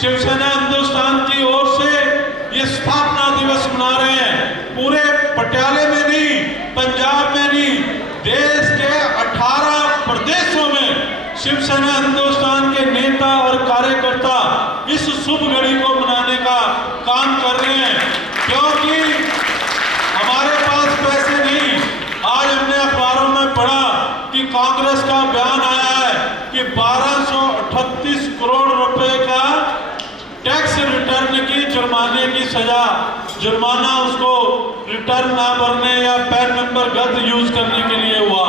शिवसेना हिंदुस्तान की ओर से ये स्थापना दिवस मना रहे हैं। पूरे पटियाले में नहीं, पंजाब में नहीं, देश के 18 प्रदेशों में शिवसेना हिंदुस्तान के नेता और कार्यकर्ता इस शुभ घड़ी को मनाने का काम कर रहे हैं, क्योंकि हमारे पास पैसे नहीं। आज हमने अखबारों में पढ़ा कि कांग्रेस का बयान आया है कि 1238 करोड़ रुपए का टैक्स रिटर्न की जुर्माने की सजा, जुर्माना उसको रिटर्न ना भरने या पैन नंबर गलत यूज करने के लिए हुआ।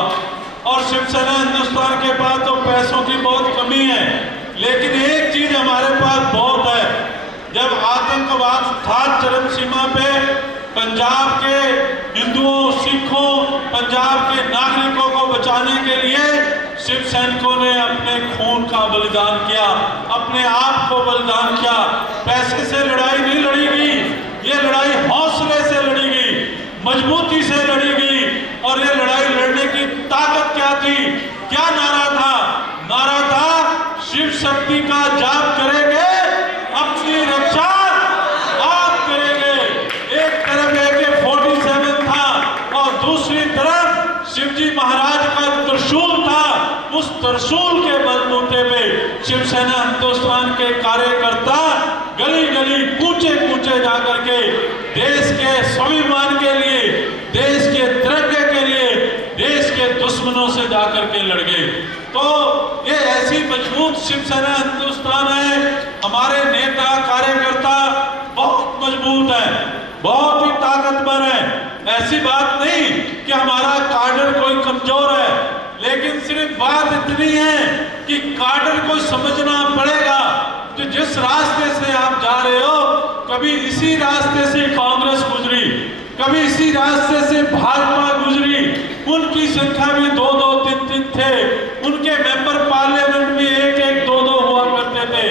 और शिवसेना हिंदुस्तान के पास तो पैसों की बहुत कमी है, लेकिन एक चीज हमारे पास बहुत है। जब आतंकवाद था चरम सीमा पे, पंजाब के हिंदुओं, सिखों, पंजाब के नागरिकों को बचाने के लिए शिव सैनिकों ने अपने खून का बलिदान किया, अपने आप को बलिदान किया। पैसे से लड़ाई नहीं लड़ी गई, ये लड़ाई हौसले से लड़ी गई, मजबूती से लड़ी गई। और ये लड़ाई लड़ने की ताकत क्या थी, क्या नारा था? नारा था शिव शक्ति का जाप करेंगे, अपनी रक्षा आप करेंगे। एक तरफ AK-47 था और दूसरी तरफ शिवजी महाराज का त्रिशूल था। उस त्रिशूल के बलबूते पे शिवसेना हिंदुस्तान के कार्यकर्ता गली गली, कूचे कूचे जाकर के देश के स्वाभिमान के लिए, देश के तिरंगे के लिए, देश के दुश्मनों से जाकर के लड़ गए। तो ये ऐसी मजबूत शिवसेना हिंदुस्तान है। हमारे नेता कार्यकर्ता बहुत मजबूत है, बहुत ही ताकतवर है। ऐसी बात नहीं कि हमारा काडर कोई कमजोर है, लेकिन सिर्फ बात इतनी है कि काडर को समझना पड़ेगा कि जिस रास्ते से आप जा रहे हो, कभी इसी रास्ते से कांग्रेस गुजरी, कभी इसी रास्ते से भाजपा गुजरी। उनकी संख्या भी 2-2, 3-3 थे। उनके मेंबर पार्लियामेंट में 1-1, 2-2 हुआ करते थे।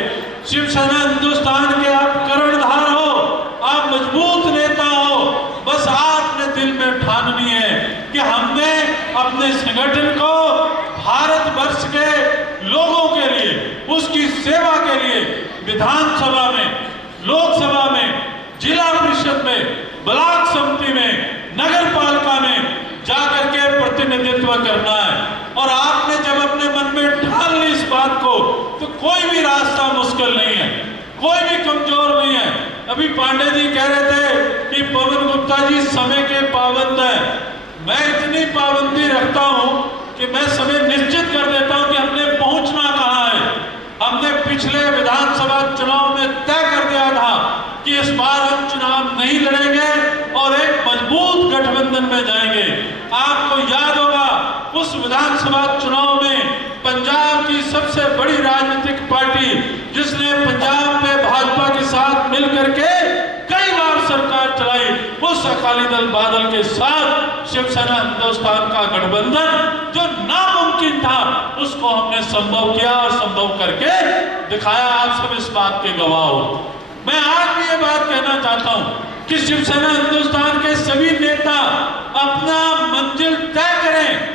शिवसेना हिंदुस्तान के आप कर्णधार हो, आप मजबूत नेता हो। बस आपने दिल में ठाननी है कि हमने अपने संगठन को भारतवर्ष के लोगों के लिए, उसकी सेवा के लिए विधानसभा में, लोकसभा में, जिला परिषद में, ब्लॉक समिति में, नगर पालिका में जाकर के प्रतिनिधित्व करना है। और आपने जब अपने मन में ठान ली इस बात को, तो कोई भी रास्ता मुश्किल नहीं है, कोई भी कमजोर नहीं है। अभी पांडे जी कह रहे थे कि पवन गुप्ता जी समय के पाबंद हैं। मैं इतनी पाबंदी रखता हूं कि मैं समय निश्चित कर देता हूं कि हमने पहुंचना कहां है। हमने पिछले विधानसभा चुनाव में तय कर दिया था कि इस बार हम चुनाव नहीं लड़ेंगे और एक मजबूत गठबंधन में जाएंगे। आपको याद होगा उस विधानसभा चुनाव में पंजाब की सबसे बड़ी राजनीतिक पार्टी, जिसने पंजाब में भाजपा के साथ मिलकर के कई बार सरकार चलाई, उस अकाली दल बादल के साथ शिवसेना हिंदुस्तान का गठबंधन जो नामुमकिन था, उसको हमने संभव किया और संभव करके दिखाया। आप सब इस बात के गवाह हो। मैं आज भी ये बात कहना चाहता हूं कि शिवसेना हिंदुस्तान के सभी नेता अपना मंजिल तय करें,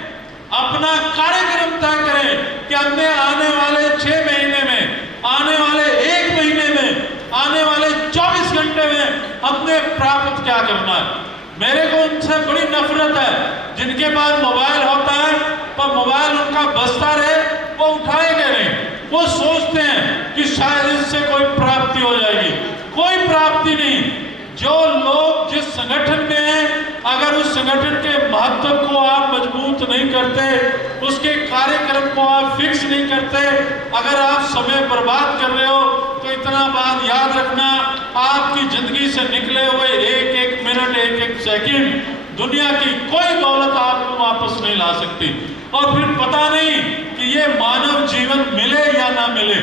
अपना कार्यक्रम तय करें कि हमने आने वाले 6 महीने में, आने वाले 1 महीने में, आने वाले 24 घंटे में हमने प्राप्त क्या करना है। मेरे को उनसे बड़ी नफरत है जिनके पास मोबाइल होता है पर मोबाइल उनका बजता रहे, वो उठाएंगे नहीं। वो सोचते हैं कि शायद इससे कोई प्राप्ति हो जाएगी। कोई प्राप्ति नहीं। जो लोग जिस संगठन में हैं, अगर उस संगठन के महत्व को आप मजबूत नहीं करते, उसके कार्यक्रम को आप फिक्स नहीं करते, अगर आप समय बर्बाद कर रहे हो, तो इतना बात याद रखना, आपकी जिंदगी से निकले हुए 1-1 मिनट, 1-1 सेकंड दुनिया की कोई दौलत आपको वापस नहीं ला सकती। और फिर पता नहीं कि ये मानव जीवन मिले या ना मिले,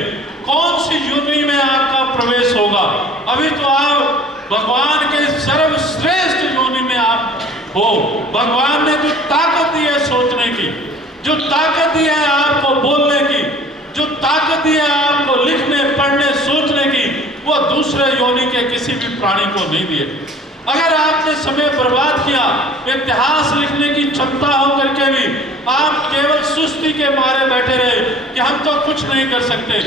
कौन सी योनि में आपका प्रवेश होगा। अभी तो आप भगवान के सर्वश्रेष्ठ योनि में आप हो। भगवान ने जो ताकत दी है सोचने की, जो ताकत दी है आपको बोलने की, जो ताकत दी है आपको लिखने, पढ़ने, सोचने की, वो दूसरे योनि के किसी भी प्राणी को नहीं दिए। अगर आपने समय बर्बाद किया, इतिहास लिखने की क्षमता हो करके भी आप केवल सुस्ती के मारे बैठे रहे कि हम तो कुछ नहीं कर सकते,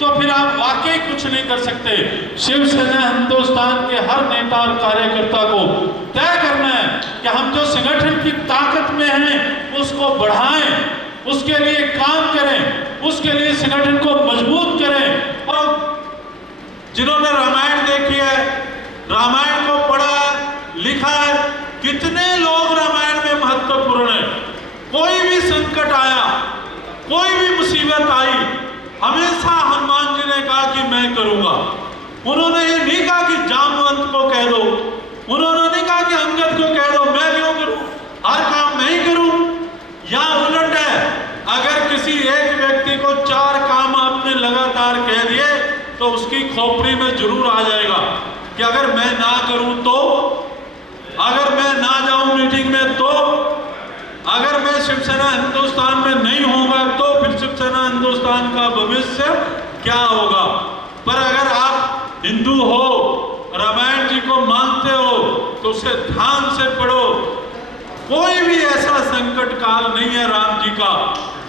तो फिर आप वाकई कुछ नहीं कर सकते। शिवसेना हिंदुस्तान के हर नेता और कार्यकर्ता को तय करना है कि हम जो संगठन की ताकत में हैं उसको बढ़ाएं, उसके लिए काम करें, उसके लिए संगठन को मजबूत करें। और जिन्होंने रामायण देखी है, रामायण को पढ़ा है, लिखा है, कितने लोग रामायण में महत्वपूर्ण है। कोई भी संकट आया, कोई भी मुसीबत आई, हमेशा हनुमान जी ने कहा कि मैं करूंगा। उन्होंने ये नहीं कहा कि जामवंत को कह दो, उन्होंने नहीं कहा कि अंगद को कह दो, मैं क्यों करूं, हर काम मैं ही करूं। या उलट है, अगर किसी एक व्यक्ति को 4 काम आपने लगातार कह दिए तो उसकी खोपड़ी में जरूर आ जाएगा कि अगर मैं ना करूं तो, अगर मैं ना जाऊं मीटिंग में तो, अगर मैं शिवसेना हिंदुस्तान में नहीं होगा तो फिर शिवसेना हिंदुस्तान का भविष्य क्या होगा। पर अगर आप हिंदू हो, रामायण जी को मानते हो तो उसे ध्यान से पढ़ो। कोई भी ऐसा संकट काल नहीं है राम जी का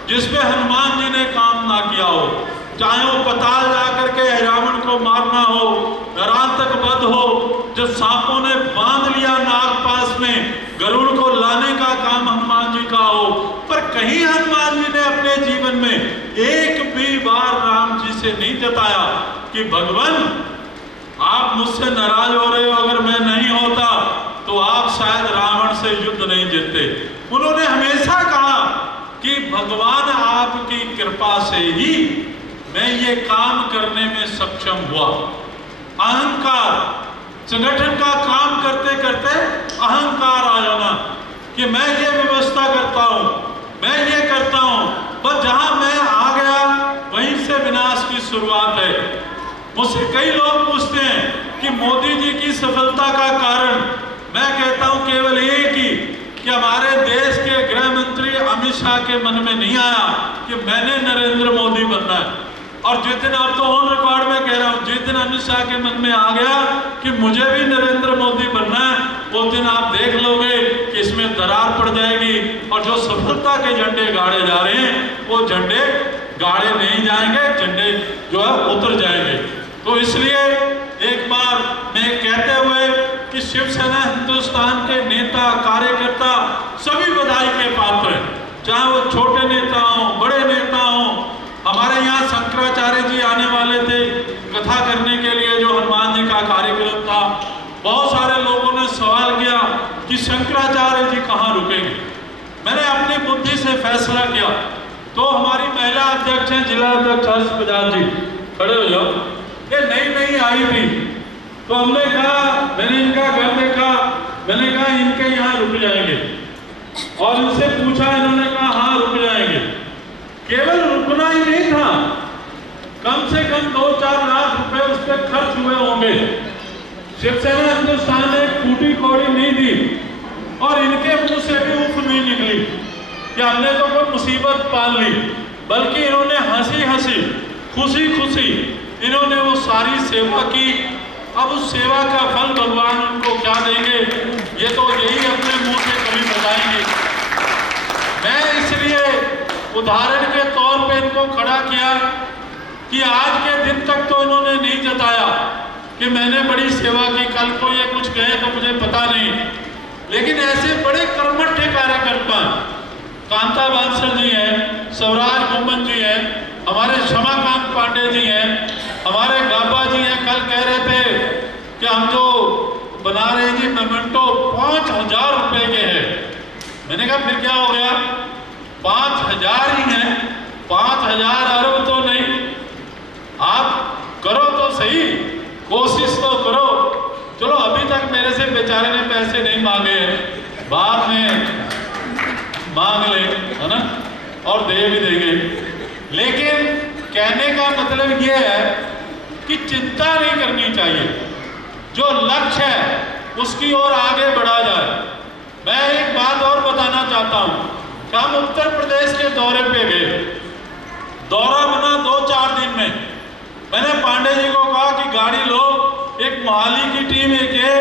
जिसमें हनुमान जी ने काम ना किया हो। चाहे वो पताल जाकर के रावण को मारना हो, नरांतक वध हो, जो सांपों ने बांध लिया नागपास में, गरुड़ को लाने का काम हनुमान जी का हो, पर कहीं हनुमान जी ने अपने जीवन में एक भी बार राम जी से नहीं जताया कि भगवान आप मुझसे नाराज हो रहे हो, अगर मैं नहीं होता तो आप शायद रावण से युद्ध नहीं जीतते। उन्होंने हमेशा कहा कि भगवान आपकी कृपा से ही मैं ये काम करने में सक्षम हुआ। अहंकार, संगठन का काम करते करते अहंकार आ जाना कि मैं ये व्यवस्था करता हूँ, मैं ये करता हूँ, बस जहां मैं आ गया वहीं से विनाश की शुरुआत है। मुझसे कई लोग पूछते हैं कि मोदी जी की सफलता का कारण, मैं कहता हूं केवल एक ही कि हमारे देश के गृह मंत्री अमित शाह के मन में नहीं आया कि मैंने नरेंद्र मोदी बनना है। और जिस दिन, आप तो ऑन रिकॉर्ड में कह रहा हूं, जिस दिन अमित शाह के मन में आ गया कि मुझे भी नरेंद्र मोदी बनना है, वो दिन आप देख लोगे कि इसमें दरार पड़ जाएगी और जो सफलता के झंडे गाड़े जा रहे हैं वो झंडे गाड़े नहीं जाएंगे, झंडे जो है उतर जाएंगे। तो इसलिए एक बार मैं कहते हुए कि शिवसेना हिंदुस्तान के नेता कार्यकर्ता सभी बधाई के पात्र हैं, चाहे वो छोटे नेता हों, बड़े नेता हों। हमारे यहाँ शंकराचार्य जी आने वाले थे कथा करने के लिए, जो हनुमान जी का कार्यक्रम था। बहुत सारे लोगों ने सवाल किया कि शंकराचार्य जी कहाँ रुकेंगे। मैंने अपनी बुद्धि से फैसला किया, तो हमारी महिला अध्यक्ष हैं, जिला अध्यक्ष हर्ष बजाज जी, खड़े हो जाओ। ये नई आई थी, तो हमने कहा, मैंने इनका घर देखा, मैंने कहा इनके यहाँ रुक जाएंगे, और इनसे पूछा, इन्होंने कहा हाँ रुक जाएंगे। केवल रुकना ही नहीं था, कम से कम 2-4 लाख रुपए उस पर खर्च हुए होंगे। शिवसेना हिंदुस्तान ने कूटी कौड़ी नहीं दी और इनके मुंह से भी उफ नहीं निकली कि हमने तो कोई मुसीबत पाल ली, बल्कि इन्होंने हंसी हंसी, खुशी खुशी इन्होंने वो सारी सेवा की। अब उस सेवा का फल भगवान उनको क्या देंगे, ये तो यही अपने मुंह से कभी बताएंगे। मैं इसलिए उदाहरण के तौर पे इनको खड़ा किया कि आज के दिन तक तो इन्होंने नहीं जताया कि मैंने बड़ी सेवा की, कल को ये कुछ कहे तो मुझे पता नहीं। लेकिन ऐसे बड़े कर्मठ कार्यकर्ता कांता बांसर जी हैं, स्वराज घुमन जी हैं, हमारे क्षमाकांत पांडे जी हैं, हमारे गाबा जी हैं। कल कह रहे थे कि हम जो बना रहे जी मेमेंटो 5000 रुपए के हैं। मैंने कहा फिर क्या हो गया, 5000 ही हैं, 5000 अरब तो नहीं। आप करो तो सही, कोशिश तो करो। चलो अभी तक मेरे से बेचारे ने पैसे नहीं मांगे हैं, बाद में मांग ले, है ना, और दे भी देंगे। लेकिन कहने का मतलब यह है कि चिंता नहीं करनी चाहिए, जो लक्ष्य है उसकी ओर आगे बढ़ा जाए। मैं एक बात और बताना चाहता हूं कि हम उत्तर प्रदेश के दौरे पे गए, दौरा बना 2-4 दिन में। मैंने पांडे जी को कहा कि गाड़ी लो, एक मोहाली की टीम एक है,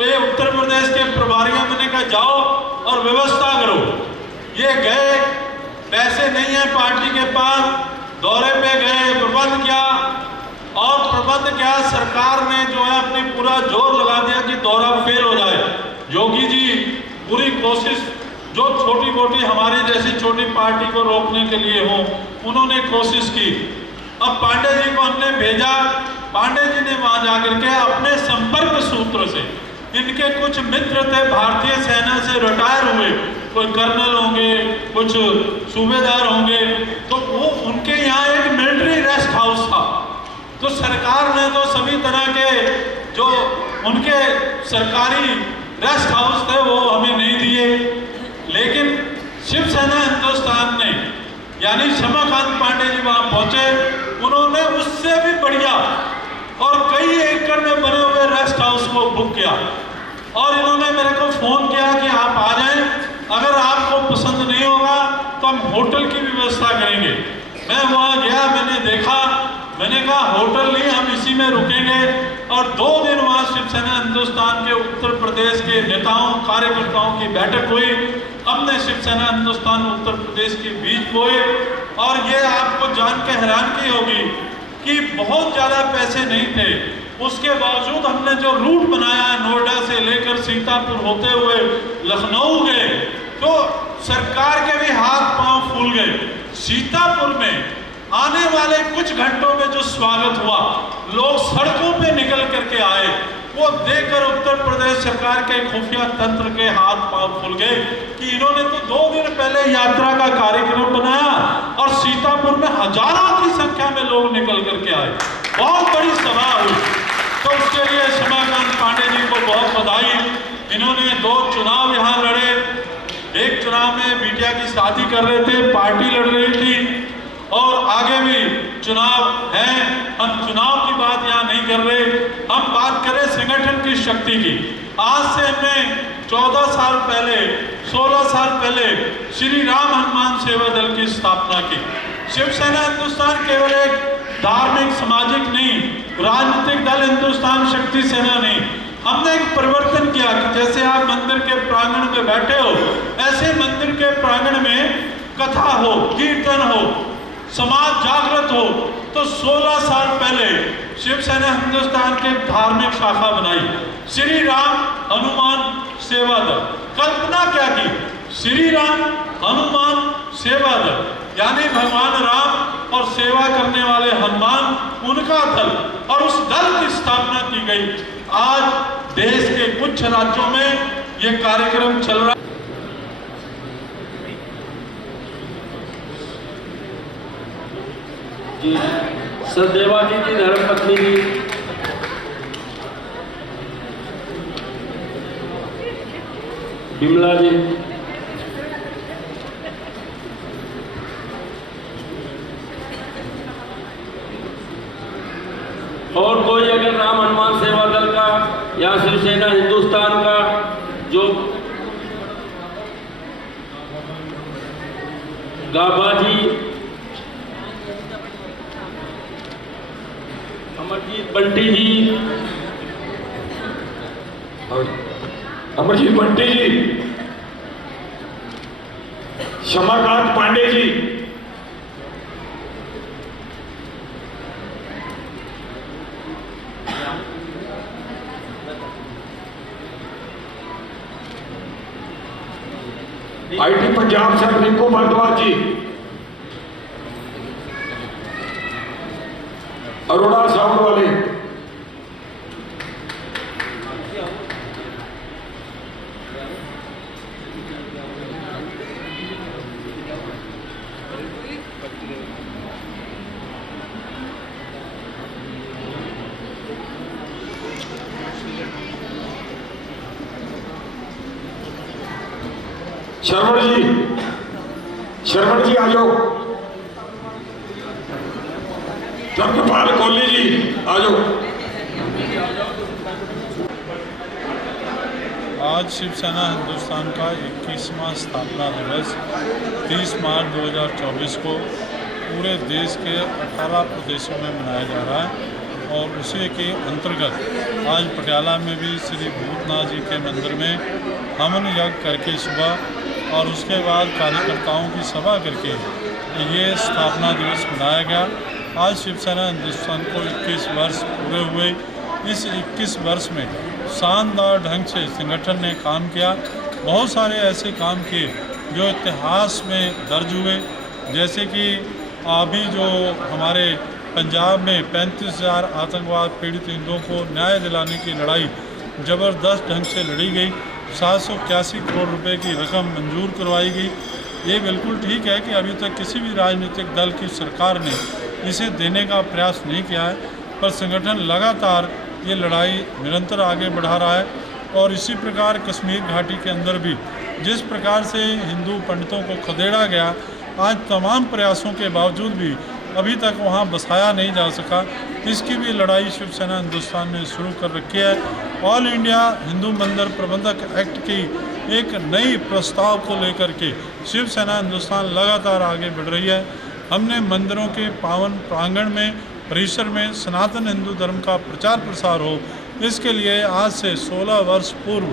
तो ये उत्तर प्रदेश के प्रभारियों मैंने कहा जाओ और व्यवस्था करो। ये गए, पैसे नहीं है पार्टी के पास, दौरे पे गए, प्रबंध किया, और प्रबंध क्या, सरकार ने जो है अपनी पूरा जोर लगा दिया कि दौरा फेल हो जाए। योगी जी पूरी कोशिश, जो छोटी मोटी हमारी जैसी छोटी पार्टी को रोकने के लिए हो, उन्होंने कोशिश की। अब पांडे जी को हमने भेजा, पांडे जी ने वहां जाकर के अपने संपर्क सूत्र से, इनके कुछ मित्र थे भारतीय सेना से रिटायर हुए, कोई कर्नल होंगे, कुछ सूबेदार होंगे, तो वो उनके यहाँ एक मिलिट्री रेस्ट हाउस था। तो सरकार ने तो सभी तरह के जो उनके सरकारी रेस्ट हाउस थे वो हमें नहीं दिए, लेकिन शिवसेना हिंदुस्तान ने, यानी शमाकांत पांडे जी वहां पहुंचे, उन्होंने उससे भी बढ़िया और कई एकड़ में बने हुए रेस्ट हाउस को बुक किया, और इन्होंने मेरे को फोन किया कि आप आ जाएं, अगर आपको पसंद नहीं होगा तो हम होटल की व्यवस्था करेंगे। मैं वहां गया, मैंने देखा, मैंने कहा होटल नहीं, हम इसी में रुकेंगे। और 2 दिन वहां शिवसेना हिंदुस्तान के उत्तर प्रदेश के नेताओं कार्यकर्ताओं की बैठक हुई। हमने शिवसेना हिंदुस्तान उत्तर प्रदेश के बीच हुए, और ये आपको जान के हैरानगी होगी कि बहुत ज़्यादा पैसे नहीं थे, उसके बावजूद हमने जो रूट बनाया, नोएडा से लेकर सीतापुर होते हुए लखनऊ गए, तो सरकार के भी हाथ पांव फूल गए। सीतापुर में आने वाले कुछ घंटों में जो स्वागत हुआ, लोग सड़कों पे निकल करके आए, वो देखकर उत्तर प्रदेश सरकार के खुफिया तंत्र के हाथ पांव फूल गए कि इन्होंने तो 2 दिन पहले यात्रा का कार्यक्रम बनाया और सीतापुर में हजारों की संख्या में लोग निकल करके आए, बहुत बड़ी सभा हुई। तो उसके लिए शमाकांत पांडे जी को बहुत बधाई। इन्होंने 2 चुनाव यहाँ लड़े, एक चुनाव में बिटिया की शादी कर रहे थे, पार्टी लड़ रही थी, और आगे भी चुनाव हैं। हम चुनाव की बात यहाँ नहीं कर रहे, हम बात करें संगठन की शक्ति की। आज से हमने 14 साल पहले, 16 साल पहले श्री राम हनुमान सेवा दल की स्थापना की। शिवसेना हिंदुस्तान केवल एक धार्मिक सामाजिक नहीं, राजनीतिक दल हिंदुस्तान शक्ति सेना नहीं, हमने एक परिवर्तन किया कि जैसे आप मंदिर के प्रांगण में बैठे हो, ऐसे मंदिर के प्रांगण में कथा हो, कीर्तन हो, समाज जागृत हो। तो 16 साल पहले शिवसेना हिंदुस्तान के धार्मिक शाखा बनाई, श्री राम हनुमान सेवा दल। कल्पना क्या की, श्री राम हनुमान सेवा दल, यानी भगवान राम और सेवा करने वाले हनुमान, उनका दल, और उस दल की स्थापना की गई। आज देश के कुछ राज्यों में यह कार्यक्रम चल रहा है। जी सचदेवा जी की धर्मपत्नी जी, बिमला जी, और कोई अगर राम हनुमान सेवा दल का या शिवसेना हिंदुस्तान का जो गाबा जी, अमरजीत बंटी जी, अमरजीत बंटी जी, शमाकांत पांडे जी, आईटी पंजाब से रिंकू भारद्वाज जी, अरोड़ा साउंड वाले, शर्मण जी आ जाओ, धर्मपाल कोहली जी आ जाओ। आज शिवसेना हिंदुस्तान का 21वां स्थापना दिवस 30 मार्च 2024 को पूरे देश के 18 प्रदेशों में मनाया जा रहा है। और उसी के अंतर्गत आज पटियाला में भी श्री भूतनाथ जी के मंदिर में हवन यज्ञ करके सुबह और उसके बाद कार्यकर्ताओं की सभा करके ये स्थापना दिवस मनाया गया। आज शिवसेना हिंदुस्तान को 21 वर्ष पूरे हुए। इस 21 वर्ष में शानदार ढंग से संगठन ने काम किया। बहुत सारे ऐसे काम किए जो इतिहास में दर्ज हुए, जैसे कि अभी जो हमारे पंजाब में 35,000 आतंकवाद पीड़ित हिंदुओं को न्याय दिलाने की लड़ाई ज़बरदस्त ढंग से लड़ी गई। 781 करोड़ रुपए की रकम मंजूर करवाई गई। ये बिल्कुल ठीक है कि अभी तक किसी भी राजनीतिक दल की सरकार ने इसे देने का प्रयास नहीं किया है, पर संगठन लगातार ये लड़ाई निरंतर आगे बढ़ा रहा है। और इसी प्रकार कश्मीर घाटी के अंदर भी जिस प्रकार से हिंदू पंडितों को खदेड़ा गया, आज तमाम प्रयासों के बावजूद भी अभी तक वहाँ बसाया नहीं जा सका। इसकी भी लड़ाई शिवसेना हिंदुस्तान ने शुरू कर रखी है। ऑल इंडिया हिंदू मंदिर प्रबंधक एक्ट की एक नई प्रस्ताव को लेकर के शिवसेना हिंदुस्तान लगातार आगे बढ़ रही है। हमने मंदिरों के पावन प्रांगण में परिसर में सनातन हिंदू धर्म का प्रचार प्रसार हो, इसके लिए आज से 16 वर्ष पूर्व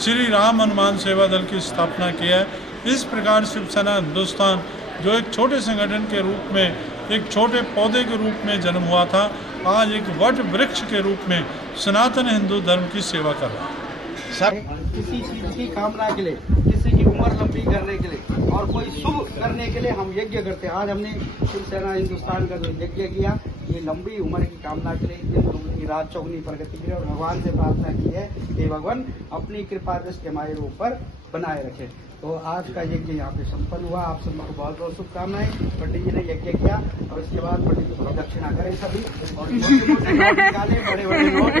श्री राम हनुमान सेवा दल की स्थापना की है। इस प्रकार शिवसेना हिंदुस्तान जो एक छोटे संगठन के रूप में, एक छोटे पौधे के रूप में जन्म हुआ था, आज एक वट वृक्ष के रूप में सनातन हिंदू धर्म की सेवा कर रहा है। सर, किसी चीज की कामना के लिए, किसी की उम्र लंबी करने के लिए और कोई शुभ करने के लिए हम यज्ञ करते हैं। आज हमने शिवसेना हिंदुस्तान का जो यज्ञ किया, ये लंबी उम्र की कामना के लिए, दिन दुगनी रात चौगनी प्रगति के लिए, और भगवान से प्रार्थना की है कि भगवान अपनी कृपा दृष्टि हमारे ऊपर बनाए रखे। तो आज का यज्ञ यहाँ पे संपन्न हुआ। आप सबको बहुत बहुत शुभकामनाएं। पंडित जी ने यज्ञ किया और इसके बाद पंडित जी प्रदक्षिणा करें सभी और छोटे-छोटे नोट निकाले, बड़े-बड़े नोट